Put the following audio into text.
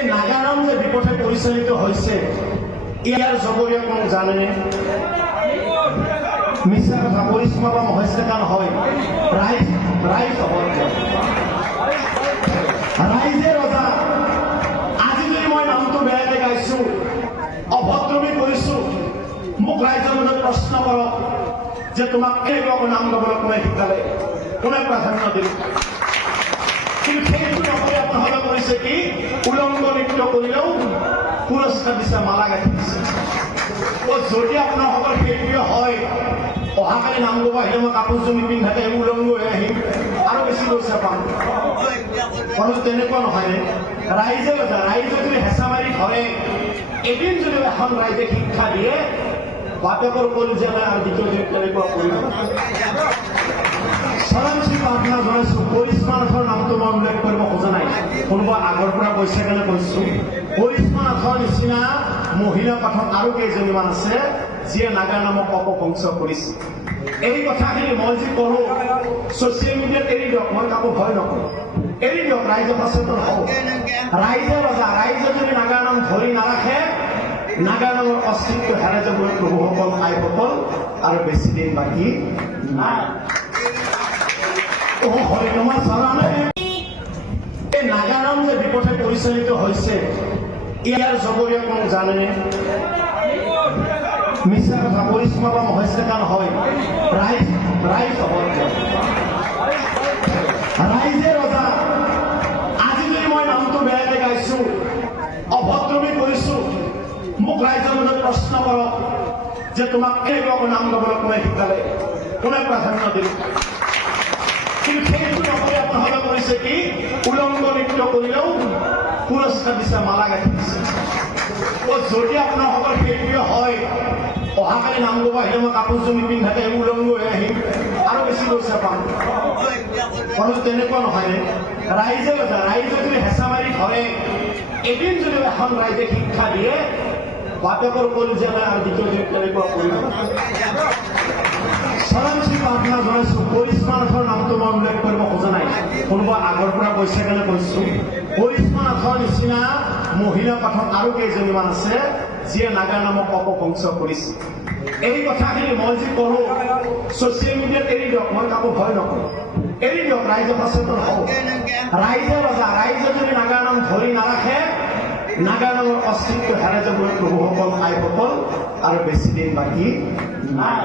এই নাগাৰাম যে বিপথে পৰিচালিত হৈছে ইয়াৰ জগৰীয়া কোনো জানেনে? মিছা কথা পৰিশ্ৰম বা মহেশ্বৰ নহয়, ৰাইজ ৰাইজে ৰজা। আজি যদি মই নামটো বেয়াকে গাইছো, অভদ্ৰমী কৰিছো, মোক ৰাইজৰ মাজত প্ৰশ্ন কৰক যে তোমাক কেনেকুৱা নাম গাবলৈ কোনে শিকালে, কোনে প্ৰাধান্য দিল? কিন্তু সেইটো নকৰি আপোনালোকে কৰিছে কি, উলংগ নৃত্য কৰিলেও পুৰস্কাৰ দিছে, মালা গাঁঠি দিছে। যদি আপোনালোকৰ সেইটোৱে হয়, অহাকালি নাম গাব আহিলে মই কাপোৰযোৰ নিপিন্ধাকে উলংগ হৈ আহিম, আৰু বেছি পইচা পাম। কিন্তু তেনেকুৱা নহয়। ৰাইজে যদি হেঁচা মাৰি ধৰে, এদিন যদি এখন ৰাইজে শিক্ষা দিয়ে, বাপেকৰ কলিজা নাই আৰু দ্বিতীয় তেনেকুৱা কৰিব। চৰমচি প্ৰাৰ্থনা জনাইছো, কৰিশ্মা নাথৰ নামটো মই উল্লেখ কৰিব খোজা নাই, কোনোবা আগৰ পৰা কৈছে কাৰণে কৈছো। কৰিশ্মা নাথৰ নিচিনা মহিলা পাঠক আৰু কেইজনীমান আছে যিয়ে নাগা নামক অপভংশ কৰিছে। এই কথাখিনি মই যি কৰো ছচিয়েল মিডিয়াত এৰি দিয়ক, মই কাকো ভয় নকৰো, এৰি দিয়ক, ৰাইজে সচেতন হওক। ৰাইজে ৰজা, ৰাইজে যদি নাগা নাম ধৰি নাৰাখে, নাগা নামৰ অস্তিত্ব হেৰাই যাবলৈ প্ৰভুসকল, আইসকল, আৰু বেছি দিন বাকী নাই। এই নাগাৰাম যে বিপথে পৰিচালিত হৈছে ইয়াৰ জগৰীয়া কোনো জানেনে? মিছা কথা পৰিশ্ৰম বা মহেশ্বৰ নহয়, ৰাইজে ৰজা। আজি যদি মই নামটো বেয়াকে গাইছো, অভদ্ৰমী কৰিছো, মোক ৰাইজৰ মাজত প্ৰশ্ন কৰক যে তোমাক কেনেকুৱা নাম গাবলৈ কোনে শিকালে, কোনে প্ৰাধান্য দিল? কিন্তু সেইটো নকৰি আপোনালোকে কৰিছে কি, উলংগ নৃত্য কৰিলেও পুৰস্কাৰ দিছে, মালা গাঁঠি দিছে। যদি আপোনালোকৰ সেইটোৱে হয়, অহাকালি নাম গাব আহিলে মই কাপোৰযোৰ নিপিন্ধাকে উলংগ হৈ আহিম, আৰু বেছি পইচা পাম। কিন্তু তেনেকুৱা নহয়। ৰাইজে যদি হেঁচা মাৰি ধৰে, এদিন যদি এখন ৰাইজে শিক্ষা দিয়ে, বাপেকৰ কলিজা নাই আৰু দ্বিতীয় তেনেকুৱা কৰিব। চৰমচি প্ৰাৰ্থনা জনাইছো, কৰিশ্মা নাথৰ নামটো মই উল্লেখ কৰিব খোজা নাই, কোনোবা আগৰ পৰা কৈছে কাৰণে কৈছো। কৰিশ্মা নাথৰ নিচিনা মহিলা পাঠক আৰু কেইজনীমান আছে যিয়ে নাগা নামক অপভংশ কৰিছে। এই কথাখিনি মই যি কৰো ছচিয়েল মিডিয়াত এৰি দিয়ক, মই কাকো ভয় নকৰো, এৰি দিয়ক, ৰাইজে সচেতন হওক। ৰাইজে ৰজা, ৰাইজে যদি নাগা নাম ধৰি নাৰাখে, নাগা নামৰ অস্তিত্ব হেৰাই যাবলৈ প্ৰভুসকল, আইসকল, আৰু বেছি দিন বাকী নাই।